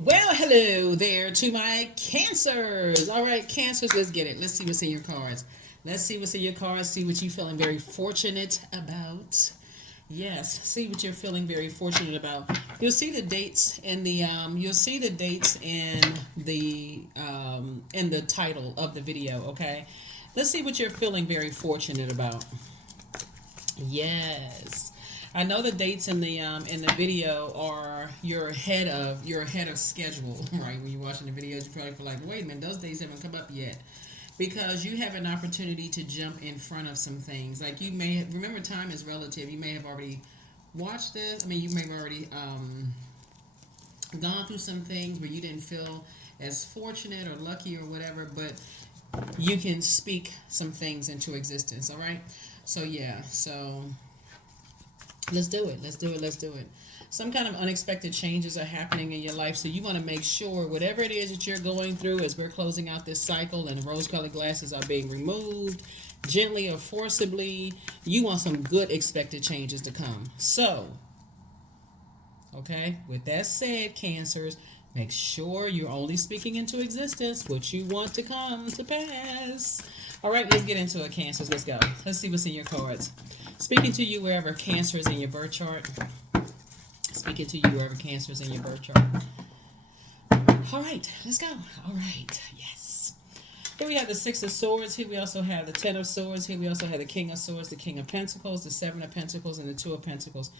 Well, hello there to my cancers. All right, cancers, let's get it. Let's see what's in your cards. Let's see what's in your cards. See what you're feeling very fortunate about. Yes, see what you're feeling very fortunate about. You'll see the dates in the you'll see the dates in the title of the video, okay? Let's see what you're feeling very fortunate about. Yes. I know the dates in the video are you're ahead of schedule, right? When you're watching the videos, you probably feel like, wait a minute, those dates haven't come up yet, because you have an opportunity to jump in front of some things. Like you may remember, time is relative. You may have already watched this. I mean, you may have already gone through some things where you didn't feel as fortunate or lucky or whatever, but you can speak some things into existence. All right. So yeah. So let's do it. Let's do it. Let's do it. Some kind of unexpected changes are happening in your life. So you want to make sure whatever it is that you're going through as we're closing out this cycle and the rose colored glasses are being removed gently or forcibly, you want some good expected changes to come. So, okay, with that said, cancers, make sure you're only speaking into existence what you want to come to pass. All right, let's get into it, cancers. Let's go. Let's see what's in your cards. Speaking to you wherever cancer is in your birth chart. Speaking to you wherever cancer is in your birth chart. All right, let's go. All right, yes. Here we have the Six of Swords. Here we also have the Ten of Swords. Here we also have the King of Swords, the King of Pentacles, the Seven of Pentacles, and the Two of Pentacles.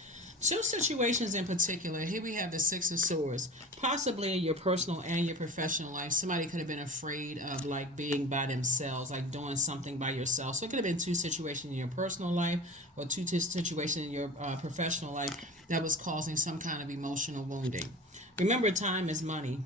Two situations in particular. Here we have the Six of Swords. Possibly in your personal and your professional life, somebody could have been afraid of like being by themselves, like doing something by yourself. So it could have been two situations in your personal life or two situations in your professional life that was causing some kind of emotional wounding. Remember, time is money.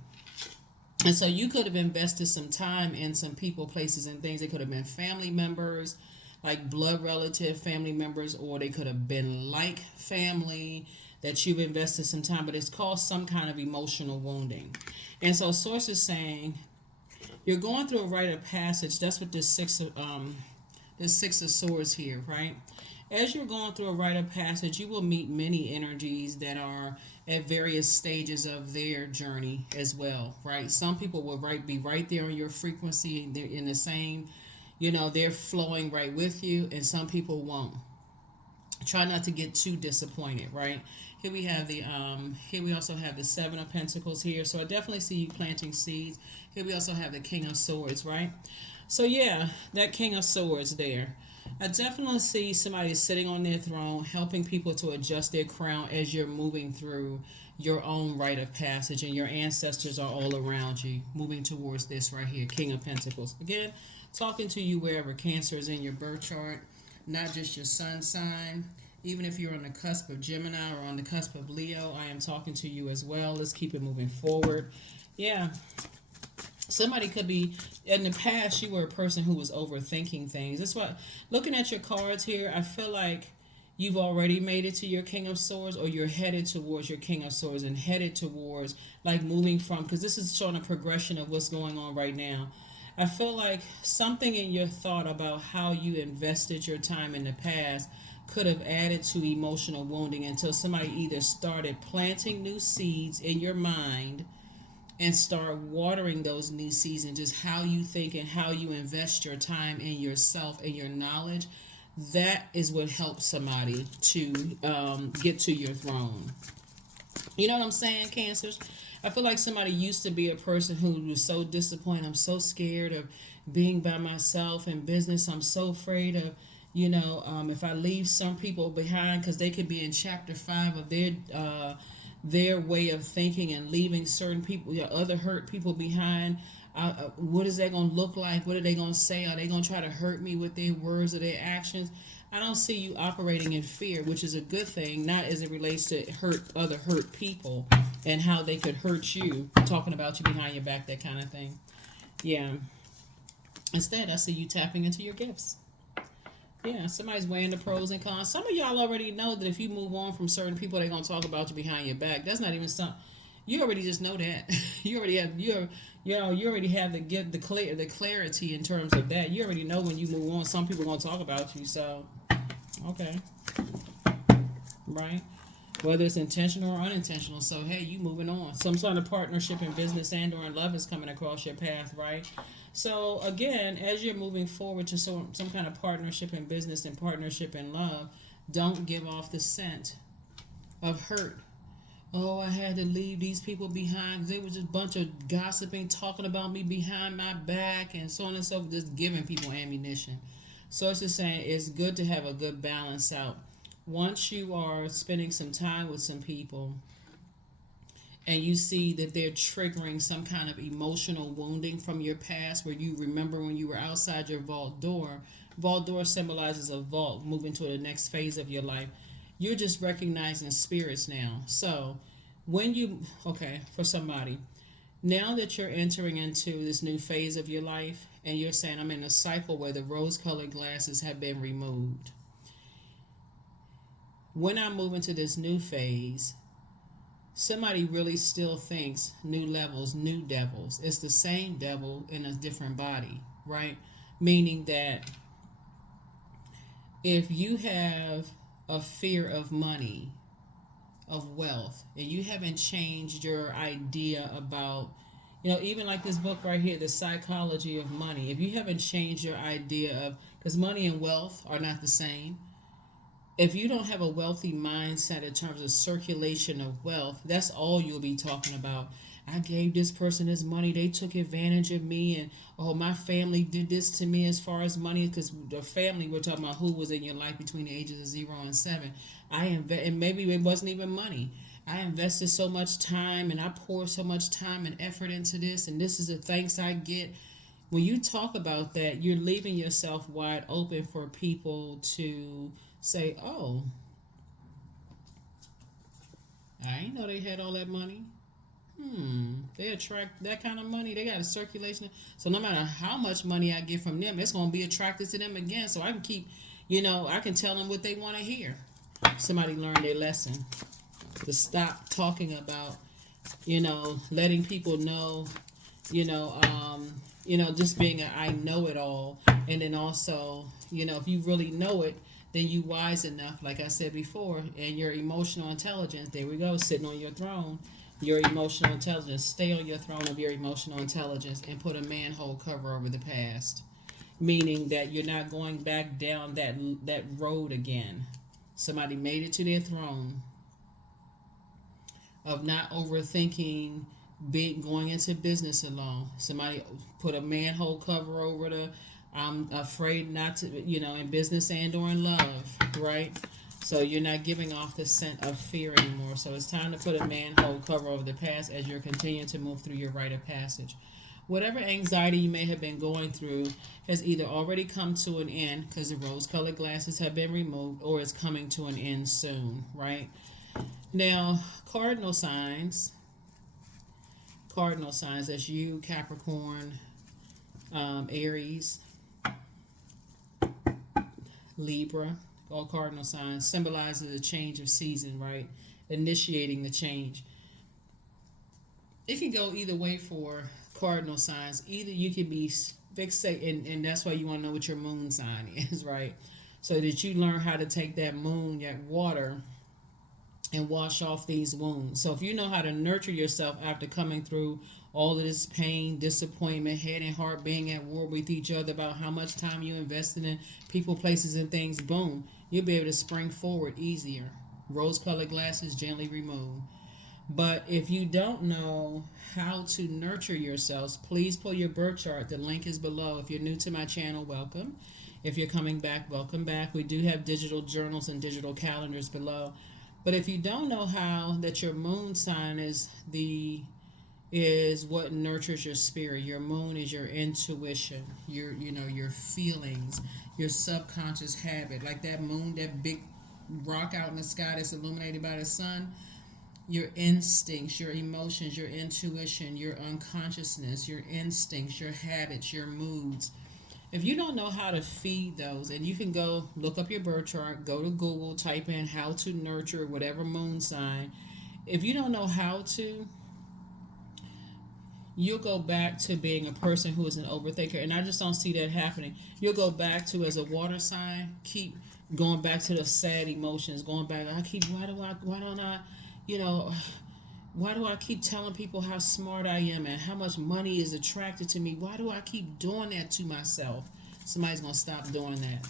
And so you could have invested some time in some people, places, and things. It could have been family members, like blood relative family members, or they could have been like family that you've invested some time, but it's caused some kind of emotional wounding. And so source is saying you're going through a rite of passage. That's what this Six of Swords here, right? As you're going through a rite of passage, you will meet many energies that are at various stages of their journey as well, right? Some people will be right there on your frequency, they're in the same, they're flowing right with you, and some people won't. Try not to get too disappointed, right? Here we also have the Seven of Pentacles here, so I definitely see you planting seeds. Here we also have the King of Swords, right? So yeah, that King of Swords there. I definitely see somebody sitting on their throne, helping people to adjust their crown as you're moving through your own rite of passage, and your ancestors are all around you, moving towards this right here, King of Pentacles. Again, talking to you wherever Cancer is in your birth chart, not just your sun sign. Even if you're on the cusp of Gemini or on the cusp of Leo, I am talking to you as well. Let's keep it moving forward. Yeah. Somebody could be, in the past, you were a person who was overthinking things. That's why, looking at your cards here, I feel like you've already made it to your King of Swords, or you're headed towards your King of Swords and headed towards, like, moving from, because this is showing a progression of what's going on right now. I feel like something in your thought about how you invested your time in the past could have added to emotional wounding until somebody either started planting new seeds in your mind and start watering those new seeds, and just how you think and how you invest your time in yourself and your knowledge. That is what helps somebody to get to your throne. You know what I'm saying, Cancers? I feel like somebody used to be a person who was so disappointed. I'm so scared of being by myself in business. I'm so afraid of, if I leave some people behind, because they could be in chapter 5 of their way of thinking, and leaving certain people, other hurt people behind. What is that going to look like? What are they going to say? Are they going to try to hurt me with their words or their actions? I don't see you operating in fear, which is a good thing, not as it relates to hurt people and how they could hurt you, talking about you behind your back, that kind of thing. Yeah. Instead, I see you tapping into your gifts. Yeah, somebody's weighing the pros and cons. Some of y'all already know that if you move on from certain people, they're gonna talk about you behind your back. That's not even something. You already just know that. You already have you already have the clarity in terms of that. You already know when you move on, some people are gonna talk about you. So, okay, right. whether it's intentional or unintentional. So hey, you moving on. Some sort of partnership in business and or in love is coming across your path, right? So again, as you're moving forward to some kind of partnership in business and partnership in love, don't give off the scent of hurt. Oh, I had to leave these people behind. They was just a bunch of gossiping, talking about me behind my back, and so on and so forth, just giving people ammunition. So it's just saying it's good to have a good balance out. Once you are spending some time with some people and you see that they're triggering some kind of emotional wounding from your past where you remember when you were outside your vault door symbolizes a vault moving to the next phase of your life. You're just recognizing spirits now. So when you, okay, for somebody, now that you're entering into this new phase of your life and you're saying, I'm in a cycle where the rose colored glasses have been removed. When I move into this new phase, somebody really still thinks new levels, new devils. It's the same devil in a different body, right? Meaning that if you have a fear of money, of wealth, and you haven't changed your idea about, even like this book right here, The Psychology of Money, if you haven't changed your idea of, because money and wealth are not the same. If you don't have a wealthy mindset in terms of circulation of wealth, that's all you'll be talking about. I gave this person this money, they took advantage of me, and oh, my family did this to me as far as money, because the family, we're talking about who was in your life between the ages of 0 and 7. And maybe it wasn't even money. I invested so much time and I poured so much time and effort into this, and this is the thanks I get. When you talk about that, you're leaving yourself wide open for people to say, oh, I didn't know they had all that money. They attract that kind of money. They got a circulation. So no matter how much money I get from them, it's going to be attracted to them again. So I can keep, I can tell them what they want to hear. Somebody learned their lesson. To stop talking about, letting people know, just being a I know it all. And then also, if you really know it, then you wise enough, like I said before, and your emotional intelligence, there we go, sitting on your throne, your emotional intelligence, stay on your throne of your emotional intelligence and put a manhole cover over the past, meaning that you're not going back down that road again. Somebody made it to their throne of not overthinking going into business alone. Somebody put a manhole cover over the I'm afraid not to, in business and or in love, right? So you're not giving off the scent of fear anymore. So it's time to put a manhole cover over the past as you're continuing to move through your rite of passage. Whatever anxiety you may have been going through has either already come to an end because the rose-colored glasses have been removed, or it's coming to an end soon, right? Now, cardinal signs, that's you, Capricorn, Aries, Libra, all cardinal signs, symbolizes a change of season, right? Initiating the change. It can go either way for cardinal signs. Either you can be fixated, and that's why you want to know what your moon sign is, right? So that you learn how to take that moon, that water, and wash off these wounds. So if you know how to nurture yourself after coming through all of this pain, disappointment, head and heart being at war with each other about how much time you invested in people, places, and things, boom, you'll be able to spring forward easier. Rose-colored glasses gently removed. But if you don't know how to nurture yourselves, please pull your birth chart. The link is below. If you're new to my channel, welcome. If you're coming back, welcome back. We do have digital journals and digital calendars below. But if you don't know how, that your moon sign is what nurtures your spirit. Your moon is your intuition, your feelings, your subconscious habit. Like that moon, that big rock out in the sky that's illuminated by the sun. Your instincts, your emotions, your intuition, your unconsciousness, your instincts, your habits, your moods. If you don't know how to feed those, and you can go look up your birth chart, go to Google, type in how to nurture whatever moon sign. If you don't know how to, you'll go back to being a person who is an overthinker, and I just don't see that happening. You'll go back to, as a water sign, keep going back to the sad emotions, going back. Why don't I, you know, why do I keep telling people how smart I am and how much money is attracted to me? Why do I keep doing that to myself? Somebody's going to stop doing that.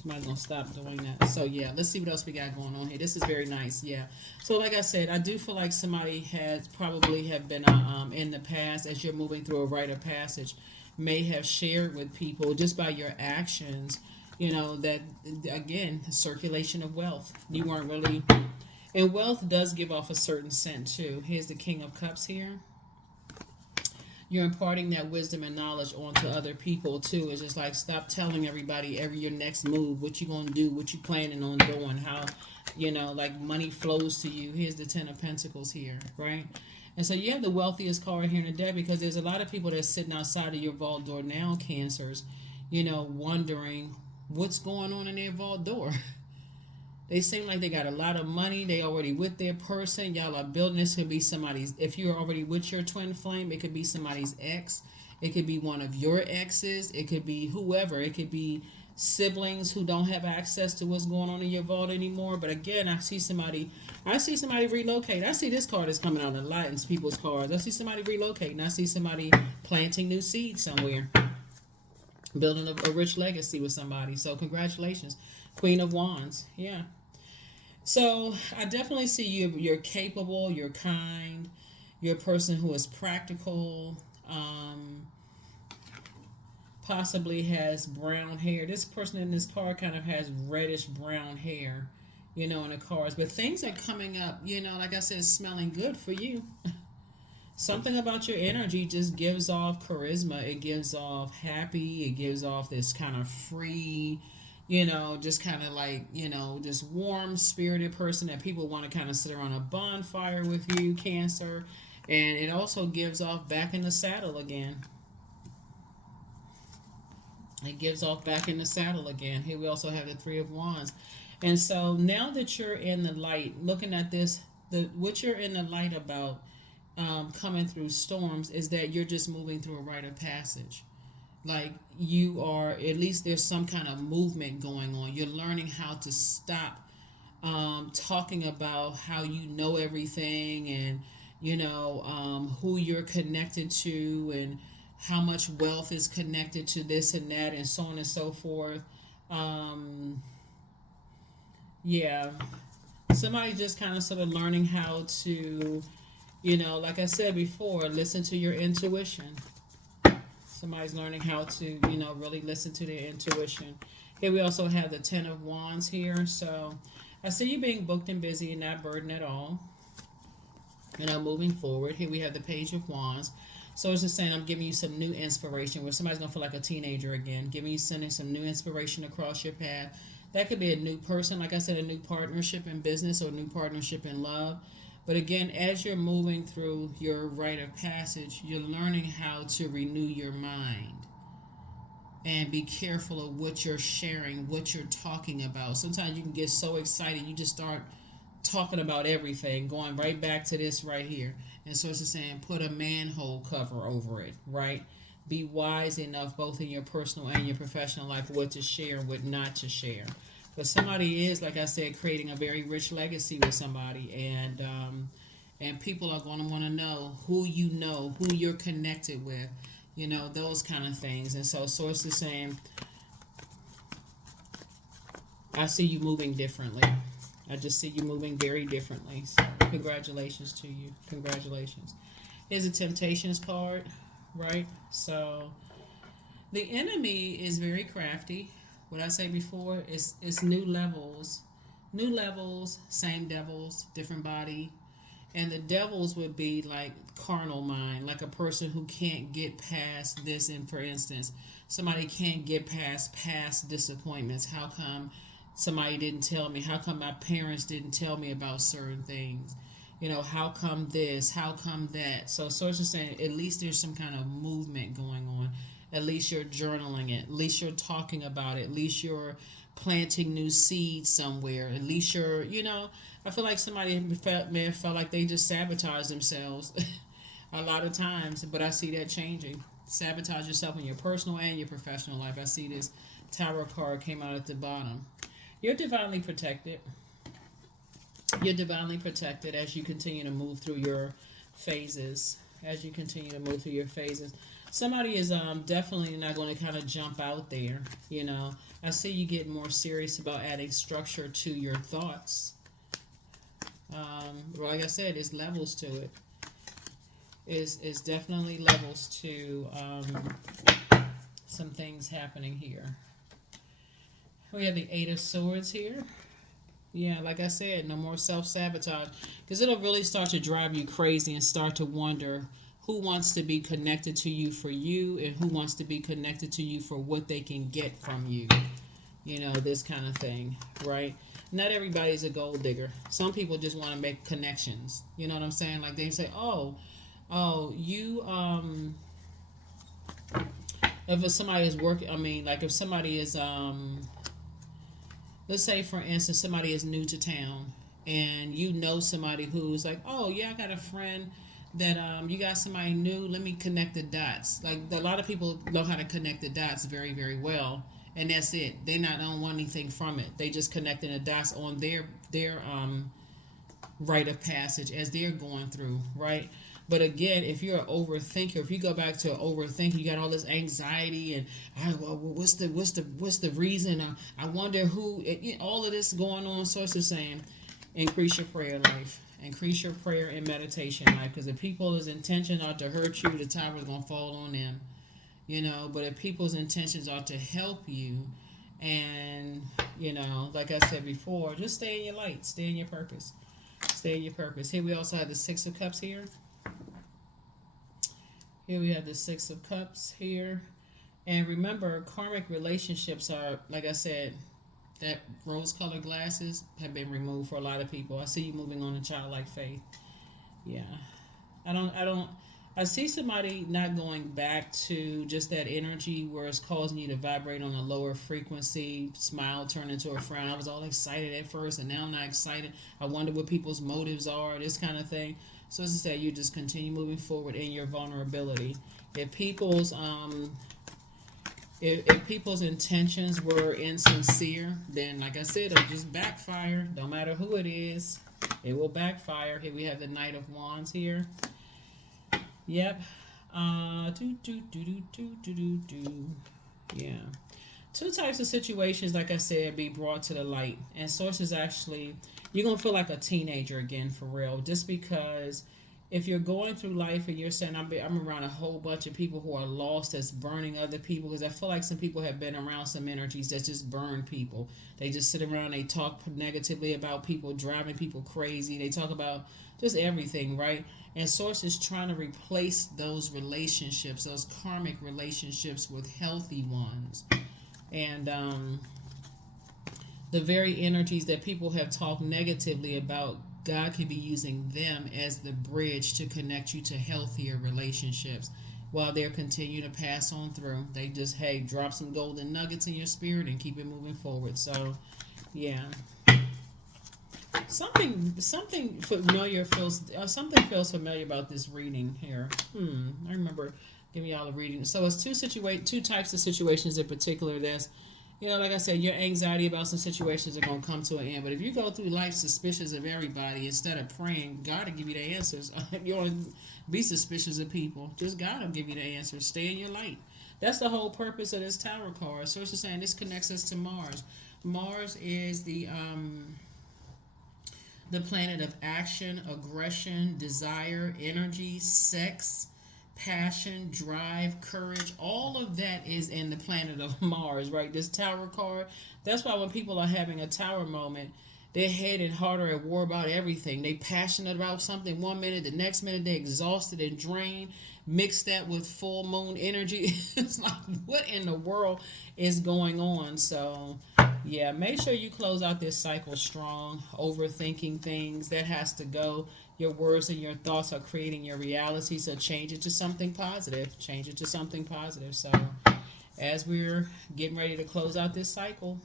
Somebody's going to stop doing that. So, yeah, let's see what else we got going on here. This is very nice, yeah. So, like I said, I do feel like somebody has probably have been in the past, as you're moving through a rite of passage, may have shared with people just by your actions, that, again, circulation of wealth. You weren't really... And wealth does give off a certain scent, too. Here's the King of Cups here. You're imparting that wisdom and knowledge onto other people too. It's just like, stop telling everybody your next move, what you gonna do, what you planning on doing, how, like money flows to you. Here's the Ten of Pentacles here, right? And so you have the wealthiest card here in the deck, because there's a lot of people that's sitting outside of your vault door now, Cancers, wondering what's going on in their vault door. They seem like they got a lot of money. They already with their person. Y'all are building. This could be somebody's. If you're already with your twin flame, it could be somebody's ex. It could be one of your exes. It could be whoever. It could be siblings who don't have access to what's going on in your vault anymore. But again, I see somebody relocate. I see this card is coming out a lot in people's cards. I see somebody relocating. I see somebody planting new seeds somewhere, building a rich legacy with somebody. So congratulations, Queen of Wands. Yeah. So I definitely see you're capable, you're kind, you're a person who is practical, possibly has brown hair. This person in this card kind of has reddish brown hair, in the cards. But things are coming up, like I said, smelling good for you. Something about your energy just gives off charisma. It gives off happy. It gives off this kind of free, just kind of like, just warm spirited person that people want to kind of sit around a bonfire with you, Cancer. And it also gives off back in the saddle again. It gives off back in the saddle again. Here we also have the Three of Wands. And so now that you're in the light, looking at this, what you're in the light about coming through storms is that you're just moving through a rite of passage. Like you are, at least there's some kind of movement going on. You're learning how to stop talking about how you know everything and, who you're connected to and how much wealth is connected to this and that and so on and so forth. Yeah. Somebody just kind of sort of learning how to, like I said before, listen to your intuition. Somebody's learning how to, really listen to their intuition. Here we also have the Ten of Wands here. So I see you being booked and busy and not burdened at all. Moving forward. Here we have the Page of Wands. So it's just saying I'm giving you some new inspiration where somebody's going to feel like a teenager again. Sending some new inspiration across your path. That could be a new person, like I said, a new partnership in business or a new partnership in love. But again, as you're moving through your rite of passage, you're learning how to renew your mind and be careful of what you're sharing, what you're talking about. Sometimes you can get so excited, you just start talking about everything, going right back to this right here. And so it's just saying, put a manhole cover over it, right? Be wise enough, both in your personal and your professional life, what to share and what not to share. But somebody is, like I said, creating a very rich legacy with somebody, and people are going to want to know who you're connected with, those kind of things. And so Source is saying, I see you moving differently. I just see you moving very differently. So congratulations to you. Congratulations. Here's a Temptations card, right? So the enemy is very crafty. What I say before is new levels, same devils, different body. And the devils would be like carnal mind, like a person who can't get past this. And for instance, somebody can't get past disappointments. How come somebody didn't tell me? How come my parents didn't tell me about certain things? How come this? How come that? So Source is saying at least there's some kind of movement going on. At least you're journaling it. At least you're talking about it. At least you're planting new seeds somewhere. At least you're, I feel like somebody may have felt like they just sabotaged themselves a lot of times. But I see that changing. Sabotage yourself in your personal and your professional life. I see this Tower card came out at the bottom. You're divinely protected. You're divinely protected as you continue to move through your phases. As you continue to move through your phases, somebody is definitely not going to kind of jump out there. You know, I see you getting more serious about adding structure to your thoughts. Like I said, there's levels to it. Is definitely levels to some things happening here. We have the Eight of Swords here. Yeah, like I said, no more self-sabotage. Because it'll really start to drive you crazy and start to wonder who wants to be connected to you for you and who wants to be connected to you for what they can get from you. You know, this kind of thing, right? Not everybody's a gold digger. Some people just want to make connections. You know what I'm saying? Like they say, you, if somebody is working, I mean, like if somebody is, let's say, for instance, somebody is new to town and you know somebody who's like, oh, yeah, I got a friend that you got somebody new. Let me connect the dots. Like a lot of people know how to connect the dots very, very well. And that's it. They don't want anything from it. They just connecting the dots on their rite of passage as they're going through, right? But again, if you're an overthinker, if you go back to an overthinker, you got all this anxiety and what's the reason? I wonder who. All of this going on. So it's the same. Increase your prayer life. Increase your prayer and meditation life. Because if people's intention are to hurt you, the tower is gonna fall on them. You know. But if people's intentions are to help you, and you know, like I said before, just stay in your light. Stay in your purpose. Stay in your purpose. Here we also have the Six of Cups here. Here we have the Six of Cups here. And remember, karmic relationships are, like I said, that rose-colored glasses have been removed for a lot of people. I see you moving on to childlike faith. Yeah. I see somebody not going back to just that energy where it's causing you to vibrate on a lower frequency, smile turn into a frown. I was all excited at first and now I'm not excited. I wonder what people's motives are, this kind of thing. So as I say, you just continue moving forward in your vulnerability. If people's if people's intentions were insincere, then like I said, it'll just backfire. Don't matter who it is, it will backfire. Here we have the Knight of Wands here. Yep. Yeah. Two types of situations, like I said, be brought to the light. And sources actually, you're going to feel like a teenager again, for real. Just because if you're going through life and you're saying, I'm around a whole bunch of people who are lost, that's burning other people. Because I feel like some people have been around some energies that just burn people. They just sit around, they talk negatively about people, driving people crazy. They talk about just everything, right? And Source is trying to replace those relationships, those karmic relationships, with healthy ones. And the very energies that people have talked negatively about, God could be using them as the bridge to connect you to healthier relationships while they're continuing to pass on through. They just, hey, drop some golden nuggets in your spirit and keep it moving forward. So, yeah. Something familiar feels familiar about this reading here. I remember giving y'all a reading. So it's two types of situations in particular. That's, you know, like I said, your anxiety about some situations are going to come to an end. But if you go through life suspicious of everybody instead of praying, God will give you the answers. You don't be suspicious of people. Just God will give you the answers. Stay in your light. That's the whole purpose of this Tower card. So it's just saying this connects us to Mars. Mars is the planet of action, aggression, desire, energy, sex, passion, drive, courage. All of that is in the planet of Mars, right? This Tower card. That's why when people are having a Tower moment, they're head and heart are at war about everything. They passionate about something one minute, the next minute they're exhausted and drained. Mix that with full moon energy. It's like, what in the world is going on? So yeah, make sure you close out this cycle strong. Overthinking things, that has to go. Your words and your thoughts are creating your reality, so change it to something positive. Change it to something positive. So as we're getting ready to close out this cycle,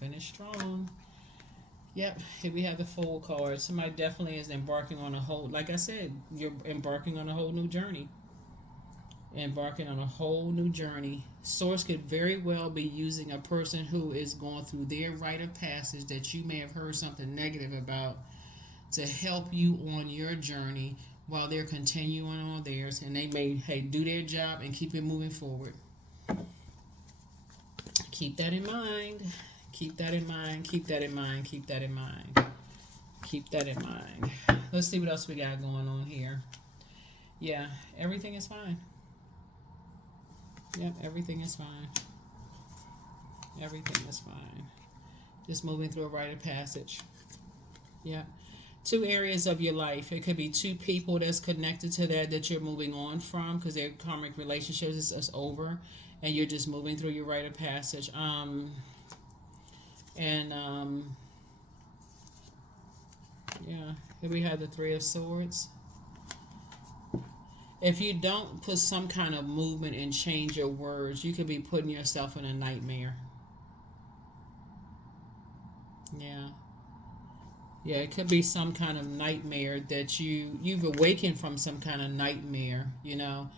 finish strong. Yep, here we have the Fool card. Somebody definitely is embarking on a whole, like I said, you're embarking on a whole new journey. embarking on a whole new journey. Source could very well be using a person who is going through their rite of passage that you may have heard something negative about to help you on your journey while they're continuing on theirs, and they may, hey, do their job and keep it moving forward. Keep that in mind. Keep that in mind. Keep that in mind. Keep that in mind. Keep that in mind. Let's see what else we got going on here. Yeah, everything is fine. Yep, everything is fine. Everything is fine. Just moving through a rite of passage. Yep. 2 areas of your life. It could be 2 people that's connected to that you're moving on from because their karmic relationships is over, and you're just moving through your rite of passage. Yeah, here we have the 3 of Swords. If you don't put some kind of movement and change your words, you could be putting yourself in a nightmare. Yeah. Yeah, it could be some kind of nightmare that you've awakened from some kind of nightmare, you know.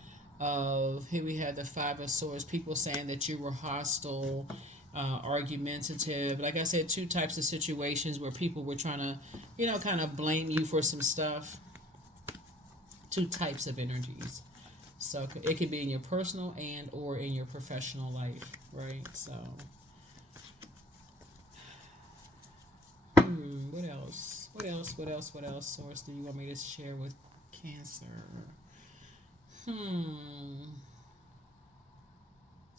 Here we had the 5 of Swords, people saying that you were hostile, argumentative. Like I said, 2 types of situations where people were trying to, you know, kind of blame you for some stuff. 2 types of energies. So it could be in your personal and or in your professional life, right? So, what else? What else? What else? What else? Source, do you want me to share with Cancer?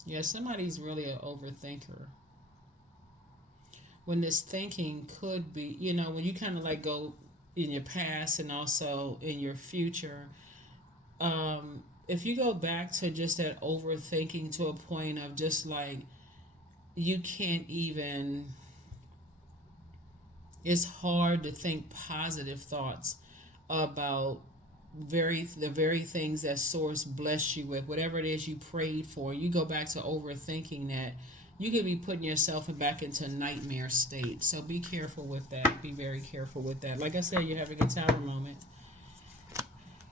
Yeah, somebody's really an overthinker. When this thinking could be, you know, when you kind of like go in your past and also in your future, if you go back to just that overthinking to a point of just like you can't even, it's hard to think positive thoughts about the very things that Source blessed you with, whatever it is you prayed for. You go back to overthinking that, you could be putting yourself back into a nightmare state. So be careful with that. Be very careful with that. Like I said, you're having a tower moment.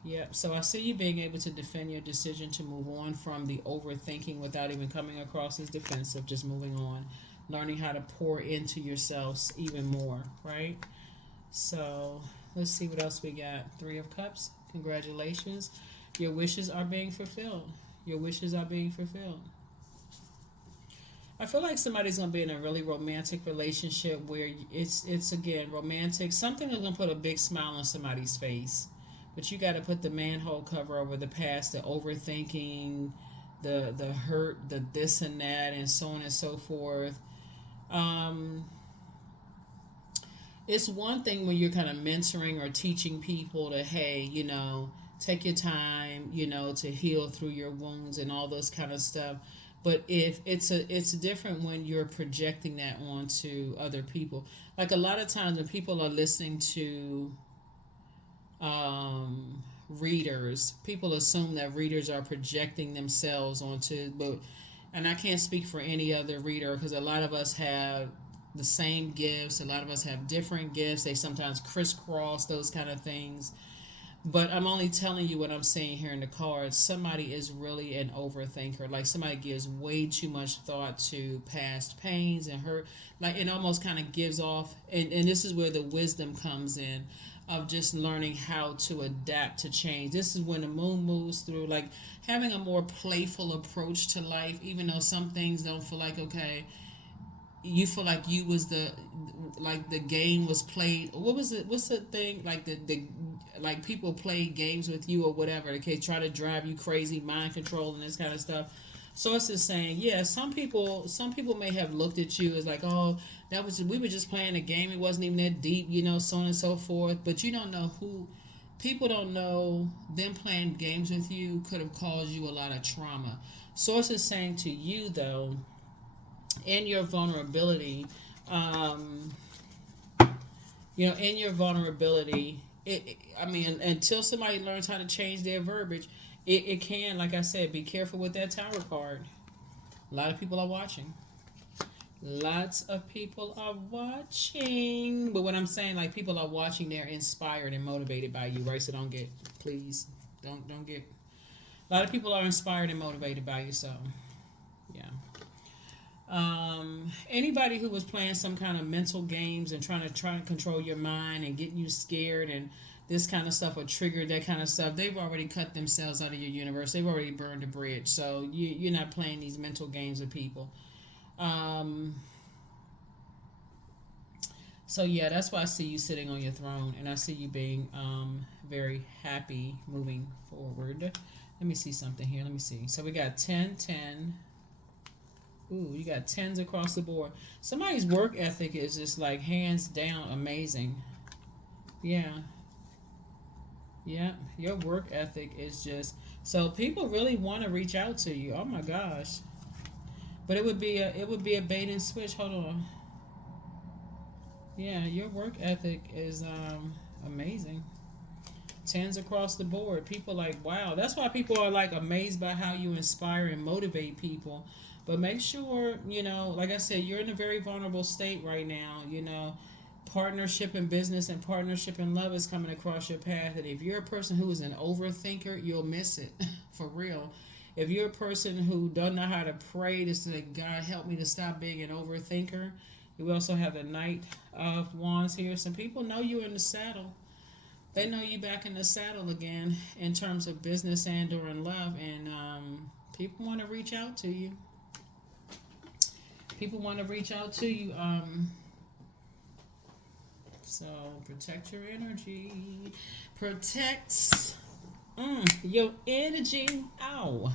Yep. So I see you being able to defend your decision to move on from the overthinking without even coming across as defensive. Just moving on, learning how to pour into yourselves even more. Right. So let's see what else we got. 3 of Cups. Congratulations. Your wishes are being fulfilled. Your wishes are being fulfilled. I feel like somebody's gonna be in a really romantic relationship where it's again romantic. Something that's gonna put a big smile on somebody's face. But you got to put the manhole cover over the past, the overthinking, the hurt, the this and that, and so on and so forth. It's one thing when you're kind of mentoring or teaching people to, hey, you know, take your time, you know, to heal through your wounds and all those kind of stuff. But if it's different when you're projecting that onto other people. Like a lot of times when people are listening to readers, people assume that readers are projecting themselves onto, but, and I can't speak for any other reader because a lot of us have the same gifts, a lot of us have different gifts, they sometimes crisscross those kind of things. But I'm only telling you what I'm seeing here in the cards. Somebody is really an overthinker. Like somebody gives way too much thought to past pains and hurt. Like it almost kind of gives off, and this is where the wisdom comes in of just learning how to adapt to change. This is when the moon moves through, like having a more playful approach to life, even though some things don't feel like, okay, you feel like you was the game was played. What was it? What's the thing? Like the like people play games with you or whatever. Okay, try to drive you crazy, mind control and this kind of stuff. So it's just saying, yeah, some people may have looked at you as like, oh, we were just playing a game. It wasn't even that deep, you know, so on and so forth. But you don't know who. People don't know them playing games with you could have caused you a lot of trauma. Source is saying to you though, in your vulnerability, in your vulnerability, I mean, until somebody learns how to change their verbiage, it can, like I said, be careful with that Tower card. A lot of people are watching. Lots of people are watching. But what I'm saying, like, people are watching, they're inspired and motivated by you, right? So don't get A lot of people are inspired and motivated by you, so yeah. Anybody who was playing some kind of mental games and trying to control your mind and getting you scared and this kind of stuff or triggered that kind of stuff, they've already cut themselves out of your universe. They've already burned the bridge. So you're not playing these mental games with people. Um, so yeah, that's why I see you sitting on your throne, and I see you being very happy moving forward. Let me see something here. Let me see. So we got 10, 10. Ooh, you got tens across the board. Somebody's work ethic is just like hands down amazing. Yeah. Yeah. Your work ethic is just so people really want to reach out to you. Oh my gosh. But it would be a bait and switch. Hold on. Yeah, your work ethic is amazing. Tens across the board. People like, wow. That's why people are like amazed by how you inspire and motivate people. But make sure, like I said, you're in a very vulnerable state right now. Partnership in business and partnership in love is coming across your path. And if you're a person who is an overthinker, you'll miss it for real. If you're a person who doesn't know how to pray to say, God, help me to stop being an overthinker. We also have the Knight of Wands here. Some people know you're in the saddle. They know you back in the saddle again in terms of business and or in love. And people want to reach out to you. People want to reach out to you. So protect your energy. Protect your energy. Ow.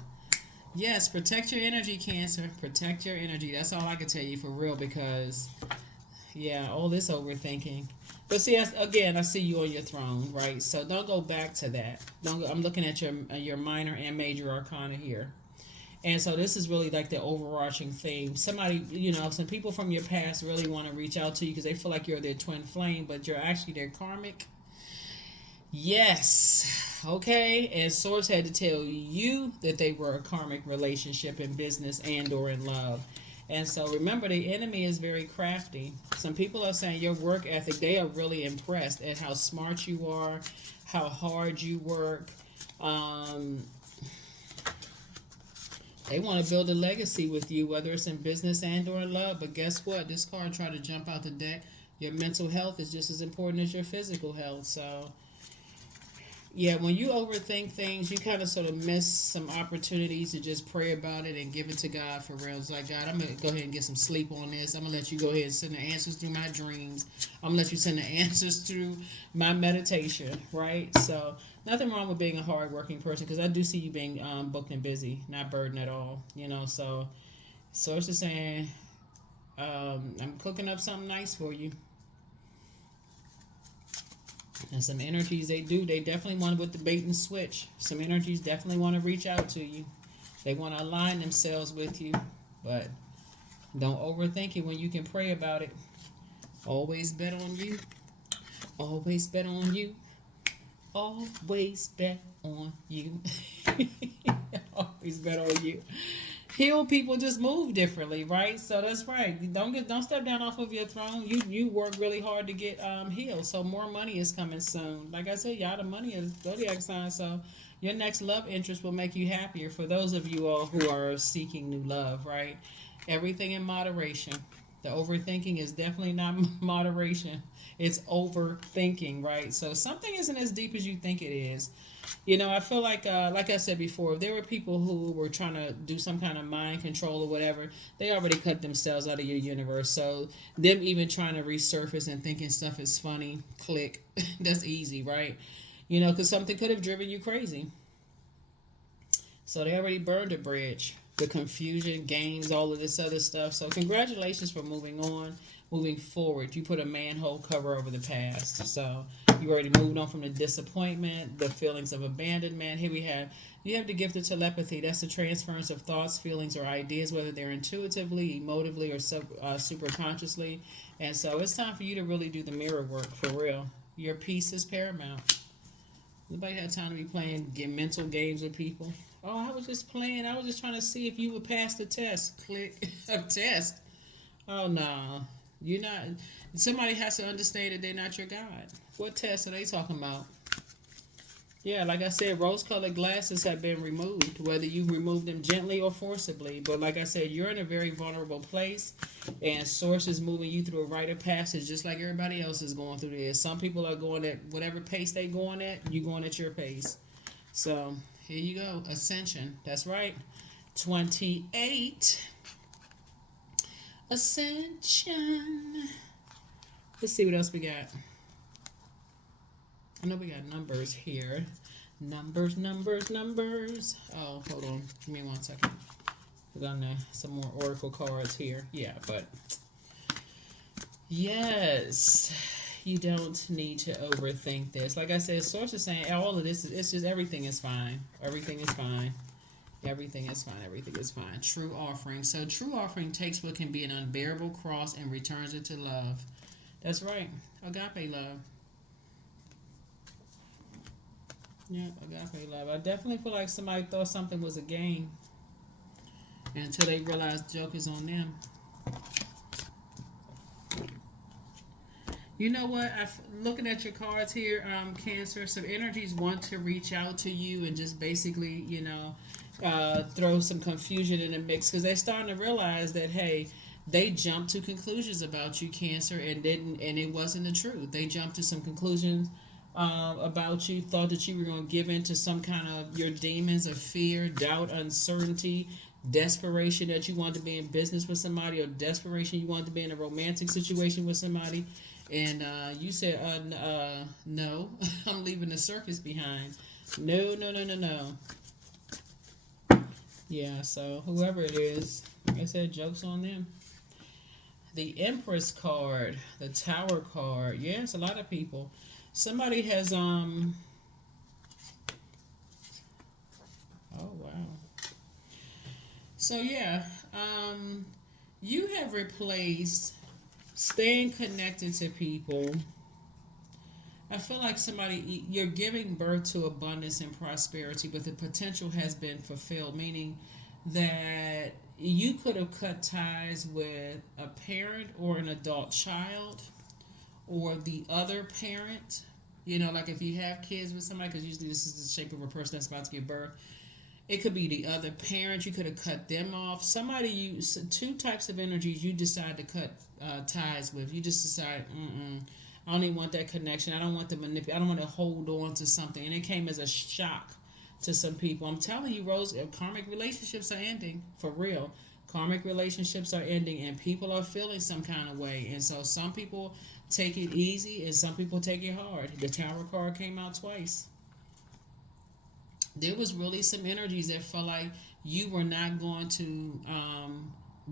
Yes, protect your energy, Cancer. Protect your energy. That's all I can tell you for real because, yeah, all this overthinking. But see, again, I see you on your throne, right? So don't go back to that. Don't. I'm looking at your minor and major arcana here. And so this is really like the overarching theme. Somebody, some people from your past really want to reach out to you because they feel like you're their twin flame, but you're actually their karmic. Yes. Okay. And Source had to tell you that they were a karmic relationship in business and or in love. And so remember, the enemy is very crafty. Some people are saying your work ethic, they are really impressed at how smart you are, how hard you work. They want to build a legacy with you, whether it's in business and or in love. But guess what? This card tried to jump out the deck. Your mental health is just as important as your physical health. So, yeah, when you overthink things, you kind of sort of miss some opportunities to just pray about it and give it to God for real. It's like, God, I'm going to go ahead and get some sleep on this. I'm going to let you go ahead and send the answers through my dreams. I'm going to let you send the answers through my meditation, right? So, nothing wrong with being a hardworking person because I do see you being booked and busy, not burdened at all, So, Source is saying, I'm cooking up something nice for you. And some energies they definitely want to with the bait and switch. Some energies definitely want to reach out to you. They want to align themselves with you. But don't overthink it when you can pray about it. Always bet on you. Always bet on you. Always bet on you. Always bet on you. Heal people just move differently, right? So that's right. Don't step down off of your throne. You work really hard to get healed. So more money is coming soon. Like I said, y'all, the money is Zodiac Sign. So your next love interest will make you happier. For those of you all who are seeking new love, right? Everything in moderation. The overthinking is definitely not moderation. It's overthinking, right? So something isn't as deep as you think it is. I feel like I said before, if there were people who were trying to do some kind of mind control or whatever, they already cut themselves out of your universe. So them even trying to resurface and thinking stuff is funny, click, that's easy, right? Because something could have driven you crazy. So they already burned a bridge. The confusion, games, all of this other stuff. So congratulations for moving on, moving forward. You put a manhole cover over the past. So you already moved on from the disappointment, the feelings of abandonment. Here you have the gift of telepathy. That's the transference of thoughts, feelings, or ideas, whether they're intuitively, emotively, or super consciously. And so it's time for you to really do the mirror work for real. Your peace is paramount. Nobody had time to be playing mental games with people. Oh, I was just playing. I was just trying to see if you would pass the test. Click. A test. Oh, no. You're not. Somebody has to understand that they're not your God. What test are they talking about? Yeah, like I said, rose-colored glasses have been removed, whether you remove them gently or forcibly. But like I said, you're in a very vulnerable place, and Source is moving you through a rite of passage, just like everybody else is going through this. Some people are going at whatever pace they going at, you going at your pace. So here you go, Ascension. That's right, 28. Ascension. Let's see what else we got. I know we got numbers here. Numbers, numbers, numbers. Oh, hold on. Give me 1 second. We're gonna some more oracle cards here. Yeah, but yes, you don't need to overthink this. Like I said, Source is saying all of this is, it's just everything is fine. Everything is fine. Everything is fine. Everything is fine. True offering. So true offering takes what can be an unbearable cross and returns it to love. That's right. Agape love. Yep, agape love. I definitely feel like somebody thought something was a game until they realized the joke is on them. You know what? Looking at your cards here, Cancer, some energies want to reach out to you and just basically, throw some confusion in the mix because they're starting to realize that, hey, they jumped to conclusions about you, Cancer, and it wasn't the truth. They jumped to some conclusions about you, thought that you were going to give in to some kind of your demons of fear, doubt, uncertainty, desperation that you want to be in business with somebody, or desperation you want to be in a romantic situation with somebody. And you said, no, I'm leaving the circus behind. No, no, no, no, no. Yeah, so whoever it is, like I said, joke's on them. The Empress card, the Tower card. Yes, a lot of people. Somebody has, oh, wow. So, yeah, you have replaced staying connected to people. I feel like you're giving birth to abundance and prosperity, but the potential has been fulfilled, meaning that you could have cut ties with a parent or an adult child or the other parent. Like if you have kids with somebody, because usually this is the shape of a person that's about to give birth. It could be the other parent. You could have cut them off. Two types of energies you decide to cut ties with. You just decide, I don't even want that connection. I don't want to manipulate. I don't want to hold on to something. And it came as a shock to some people. I'm telling you, Rose, karmic relationships are ending. For real. Karmic relationships are ending and people are feeling some kind of way. And so some people take it easy and some people take it hard. The Tower card came out twice. There was really some energies that felt like you were not going to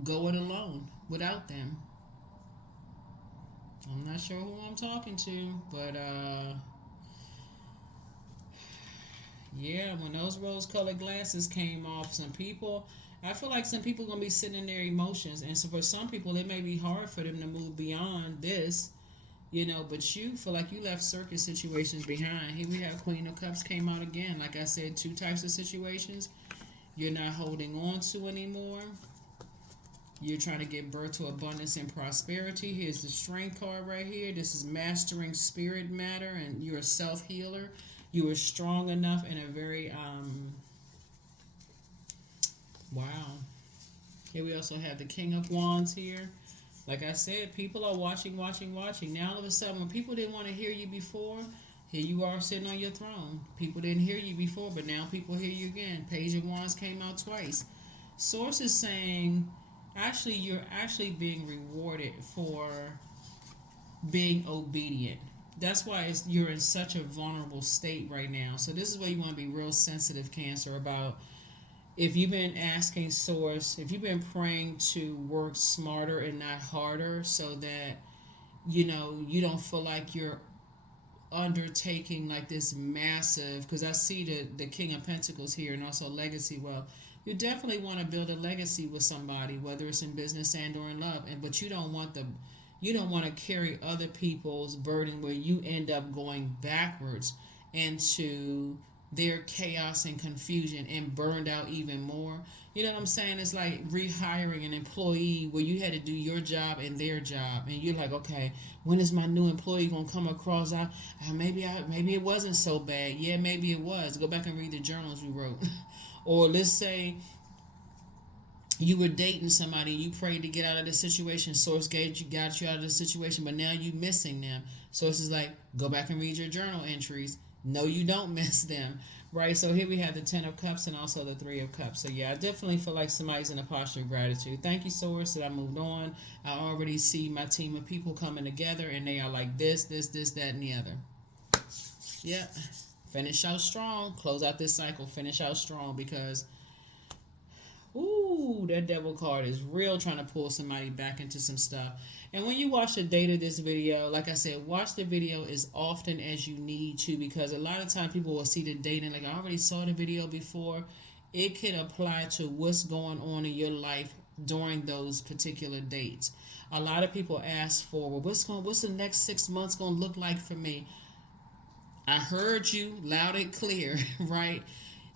go it alone without them. I'm not sure who I'm talking to, but yeah, when those rose-colored glasses came off, I feel like some people are going to be sitting in their emotions. And so for some people, it may be hard for them to move beyond this, but you feel like you left circus situations behind. Here we have Queen of Cups came out again. Like I said, two types of situations you're not holding on to anymore. You're trying to give birth to abundance and prosperity. Here's the Strength card right here. This is mastering spirit matter, and you're a self-healer. You are strong enough and a very, wow. Here we also have the King of Wands here. Like I said, people are watching. Now all of a sudden, when people didn't want to hear you before, here you are sitting on your throne. People didn't hear you before, but now people hear you again. Page of Wands came out twice. Source is saying, you're actually being rewarded for being obedient. That's why you're in such a vulnerable state right now. So this is where you want to be real sensitive, Cancer, about if you've been asking Source, if you've been praying to work smarter and not harder so that, you don't feel like you're undertaking like this massive, because I see the King of Pentacles here and also legacy wealth. You definitely want to build a legacy with somebody, whether it's in business and or in love, but you don't want to carry other people's burden where you end up going backwards into their chaos and confusion and burned out even more. You know what I'm saying? It's like rehiring an employee where you had to do your job and their job, and you're like, okay, when is my new employee gonna come across? Maybe it wasn't so bad. Yeah, maybe it was. Go back and read the journals you wrote. Or let's say you were dating somebody, you prayed to get out of the situation, source got you out of the situation, but now you missing them. Source is like, go back and read your journal entries. No, you don't miss them, right? So here we have the 10 of Cups and also the 3 of Cups. So yeah, I definitely feel like somebody's in a posture of gratitude. Thank you, Source, that I moved on. I already see my team of people coming together, and they are like this, that, and the other. Yep. Finish out strong. Close out this cycle. Finish out strong, because ooh, that devil card is real, trying to pull somebody back into some stuff. And when you watch the date of this video, like I said, watch the video as often as you need to, because a lot of time people will see the date and like, I already saw the video before. It can apply to what's going on in your life during those particular dates. A lot of people ask for, well, what's the next 6 months going to look like for me? I heard you loud and clear, right?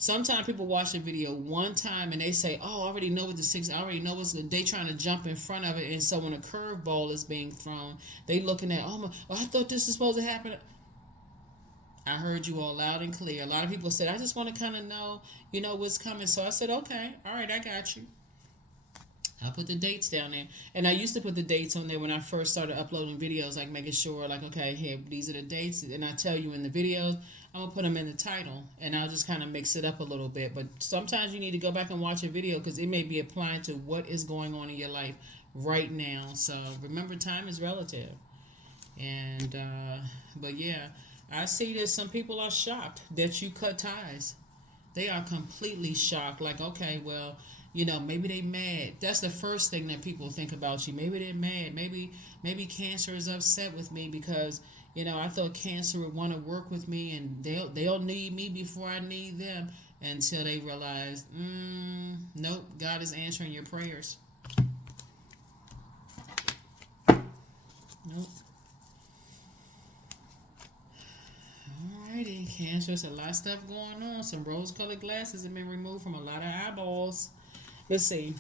Sometimes people watch a video one time and they say, oh, I already know what I already know what's they trying to jump in front of it. And so when a curveball is being thrown, they looking at, I thought this was supposed to happen. I heard you all loud and clear. A lot of people said, I just want to kind of know, what's coming. So I said, okay, all right, I got you. I'll put the dates down there. And I used to put the dates on there when I first started uploading videos, like making sure, like, okay, here, these are the dates. And I tell you in the videos, I'm going to put them in the title. And I'll just kind of mix it up a little bit. But sometimes you need to go back and watch a video, because it may be applying to what is going on in your life right now. So remember, time is relative. And, but yeah, I see that some people are shocked that you cut ties. They are completely shocked. Like, okay, well, maybe they mad. That's the first thing that people think about you. Maybe they're mad. Maybe Cancer is upset with me because, I thought Cancer would want to work with me, and they'll need me before I need them, until they realize, nope, God is answering your prayers. Nope. Alrighty, Cancer, there's a lot of stuff going on. Some rose-colored glasses have been removed from a lot of eyeballs. Let's see.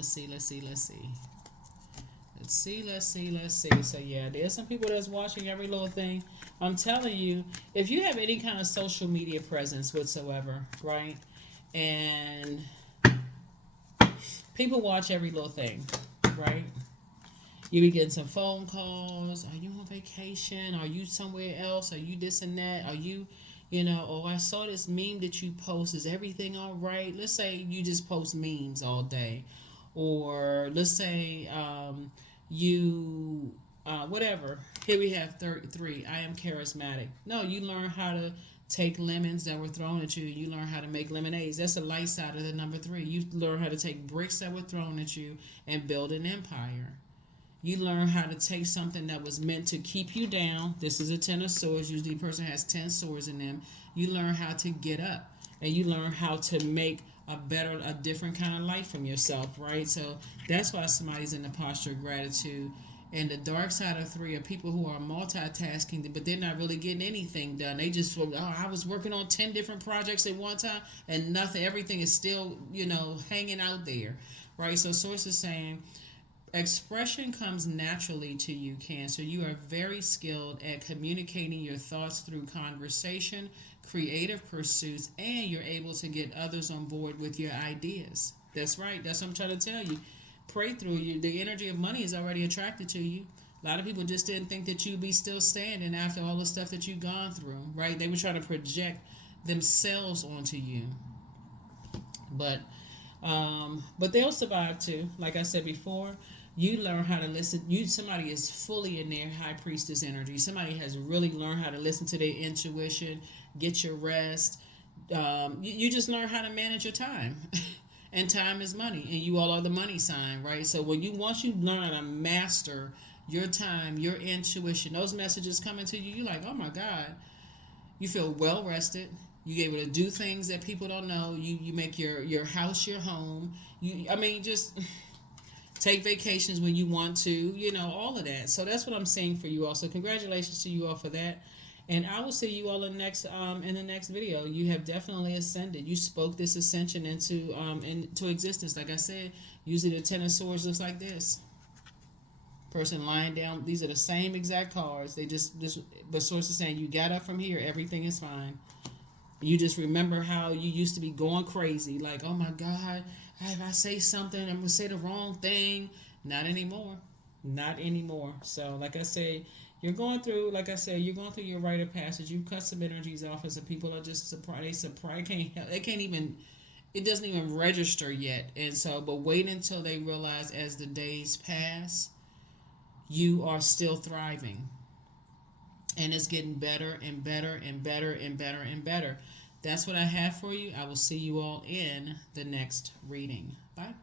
So yeah, there's some people that's watching every little thing. I'm telling you, if you have any kind of social media presence whatsoever, right? And people watch every little thing, right? You be getting some phone calls. Are you on vacation? Are you somewhere else? Are you this and that? Are you, I saw this meme that you post. Is everything all right? Let's say you just post memes all day. Or let's say whatever. Here we have 3. I am charismatic. No, you learn how to take lemons that were thrown at you. You learn how to make lemonades. That's the light side of the number 3. You learn how to take bricks that were thrown at you and build an empire. You learn how to take something that was meant to keep you down. This is a 10 of swords. Usually a person has 10 swords in them. You learn how to get up. And you learn how to make a different kind of life from yourself, right? So that's why somebody's in the posture of gratitude. And the dark side of 3 are people who are multitasking, but they're not really getting anything done. They just feel, I was working on 10 different projects at one time, and nothing, everything is still, hanging out there, right? So Source is saying, expression comes naturally to you, Cancer. You are very skilled at communicating your thoughts through conversation, creative pursuits, and you're able to get others on board with your ideas. That's right. That's what I'm trying to tell you. Pray through you. The energy of money is already attracted to you. A lot of people just didn't think that you'd be still standing after all the stuff that you've gone through, right? They were trying to project themselves onto you. But they'll survive too. Like I said before, you learn how to listen. Somebody is fully in their high priestess energy. Somebody has really learned how to listen to their intuition, get your rest. You just learn how to manage your time. And time is money. And you all are the money sign, right? So once you learn how to master your time, your intuition, those messages coming to you, you're like, oh my God. You feel well rested. You're able to do things that people don't know. You make your house your home. Just take vacations when you want to, all of that. So that's what I'm saying for you all. So congratulations to you all for that. And I will see you all in the next video. You have definitely ascended. You spoke this ascension into existence. Like I said, usually the Ten of Swords looks like this. Person lying down. These are the same exact cards. They just but source is saying you got up from here. Everything is fine. You just remember how you used to be going crazy. Like, oh my God, if I say something, I'm gonna say the wrong thing. Not anymore. Not anymore. So, like I say, you're going through. Like I said, you're going through your rite of passage. You cut some energies off, and some people are just surprised. They can't even. It doesn't even register yet. And so, but wait until they realize as the days pass, you are still thriving. And it's getting better and better and better and better and better. That's what I have for you. I will see you all in the next reading. Bye.